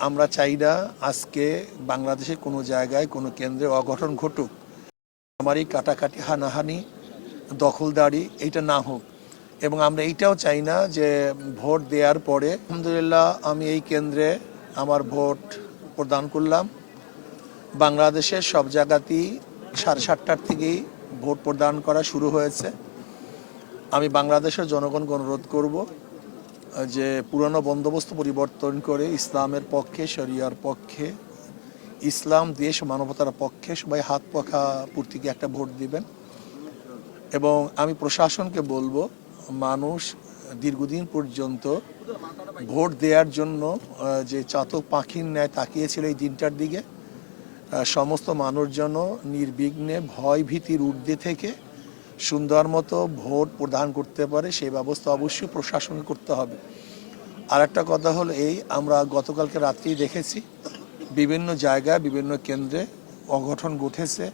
আমরা চাই না আজকে বাংলাদেশের কোনো জায়গায় কোনো কেন্দ্রে অঘটন ঘটুক। আমার এই কাটাকাটি হানাহানি, দখলদারি এটা না হোক। এবং আমরা এইটাও চাই না যে ভোট দেওয়ার পরে, আলহামদুলিল্লাহ আমি এই কেন্দ্রে আমার ভোট প্রদান করলাম। বাংলাদেশের সব জায়গাতেই সাড়ে সাতটার থেকেই ভোট প্রদান করা শুরু হয়েছে। আমি বাংলাদেশের জনগণকে অনুরোধ করব যে পুরনো বন্দোবস্ত পরিবর্তন করে ইসলামের পক্ষে, শরিয়ার পক্ষে, ইসলাম, দেশ, মানবতার পক্ষে সবাই হাত পাখা পূর্তিকে একটা ভোট দিবেন। এবং আমি প্রশাসনকে বলব, মানুষ দীর্ঘদিন পর্যন্ত ভোট দেওয়ার জন্য যে চাতক পাখির ন্যায় তাকিয়েছিল এই দিনটার দিকে সমস্ত মানুষ যেন নির্বিঘ্নে ভয় ভীতির ঊর্ধ্বে থেকে সুন্দর মতো ভোট প্রদান করতে পারে, সেই ব্যবস্থা অবশ্যই প্রশাসন করতে হবে। আর একটা কথা হলো এই, আমরা গতকালকে রাত্রেই দেখেছি, বিভিন্ন জায়গায়, বিভিন্ন কেন্দ্রে অঘটন ঘটেছে।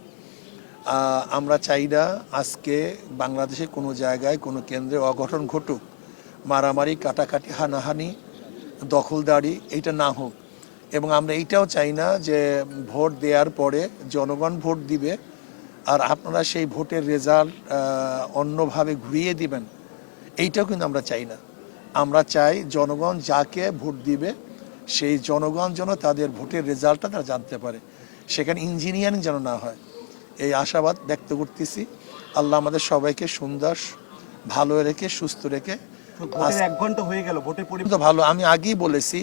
আমরা চাই না আজকে বাংলাদেশে কোনো জায়গায়, কোনো কেন্দ্রে অঘটন ঘটুক। মারামারি, কাটাকাটি, হানাহানি, দখলদারি, এটা না হোক। এবং আমরা এইটাও চাই না যে ভোট দেওয়ার পরে জনগণ ভোট দিবে আর আপনারা সেই ভোটের রেজাল্ট অন্যভাবে ঘুরিয়ে দিবেন এইটাও কিন্তু আমরা চাই না। আমরা চাই জনগণ যাকে ভোট দিবে সেই জনগণ যেন তাদের ভোটের রেজাল্টটা তারা জানতে পারে। সেখানে ইঞ্জিনিয়ারিং যেন না হয়। এই আশাবাদ ব্যক্ত করতেছি। আল্লাহ আমাদের সবাইকে সুন্দর ভালো রেখে সুস্থ রেখে এক ঘণ্টা হয়ে গেল ভোটের পরি তো ভালো আমি আগেই বলেছি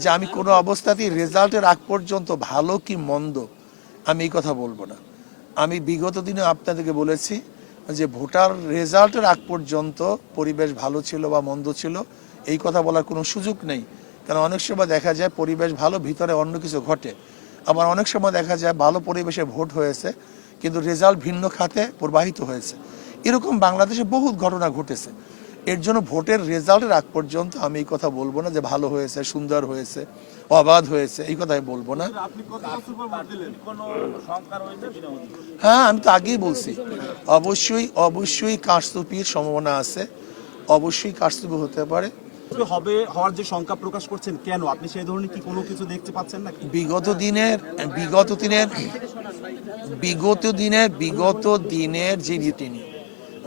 যে আমি কোনো অবস্থাতেই রেজাল্টের আগ পর্যন্ত ভালো কি মন্দ আমি এই কথা বলব না। আমি বিগত দিনে আপনাদেরকে বলেছি যে ভোটার রেজাল্টের আগ পর্যন্ত পরিবেশ ভালো ছিল বা মন্দ ছিল, এই কথা বলার কোনো সুযোগ নেই। কারণ অনেক সময় দেখা যায় পরিবেশ ভালো, ভিতরে অন্য কিছু ঘটে। আবার অনেক সময় দেখা যায় ভালো পরিবেশে ভোট হয়েছে, কিন্তু রেজাল্ট ভিন্ন খাতে প্রবাহিত হয়েছে। এরকম বাংলাদেশে বহুত ঘটনা ঘটেছে। এর জন্য ভোটের রেজাল্টের আগ পর্যন্ত আমি এই কথা বলব না যে ভালো হয়েছে সুন্দর হয়েছে অবাধ হয়েছে এই কথা আমি বলব না। হ্যাঁ আমি তো আগেই বলছি। অবশ্যই অবশ্যই কারচুপির সম্ভাবনা আছে। অবশ্যই কারচুপি হতে পারে। হবে হওয়ার যে শঙ্কা প্রকাশ করছেন কেন? আপনি সেই ধরনের কি কোনো কিছু দেখতে পাচ্ছেন নাকি? বিগত দিনের বিগত দিনের বিগত দিনের বিগত দিনের যে রীতিনি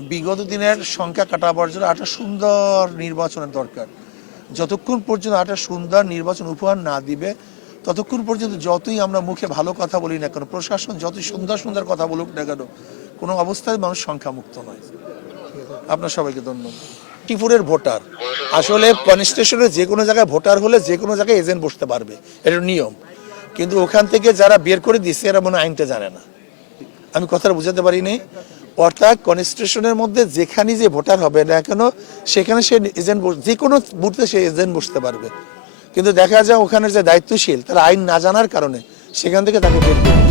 বিগত দিনের সংখ্যা কাটাবার জন্য একটা সুন্দর নির্বাচনের দরকার। যতক্ষণ পর্যন্ত একটা সুন্দর নির্বাচন উপহার না দিবে, ততক্ষণ পর্যন্ত যতই আমরা মুখে ভালো কথা বলি না কেন, প্রশাসন যতই সুন্দর সুন্দর কথা বলুক না কেন, কোনো অবস্থায় মানুষ সংখ্যা মুক্ত নয়। আপনার সবাইকে ধন্যবাদ। টিপুরের ভোটার, আসলে কনস্টিটিউশনের যে কোনো জায়গায় ভোটার হলে যে কোনো জায়গায় এজেন্ট বসতে পারবে, এটা নিয়ম। কিন্তু ওখান থেকে যারা বের করে দিচ্ছে এরা মনে আইনটা জানে না। আমি কথাটা বুঝাতে পারিনি। অর্থাৎ কনস্টিটিউশনের মধ্যে যেখানে যে ভোটার হবে না কেন, সেখানে সে এজেন্ট যে কোনো বুথে সে এজেন্ট বসতে পারবে কিন্তু দেখা যায় ওখানে যে দায়িত্বশীল, তারা আইন না জানার কারণে সেখান থেকে তাকে বের।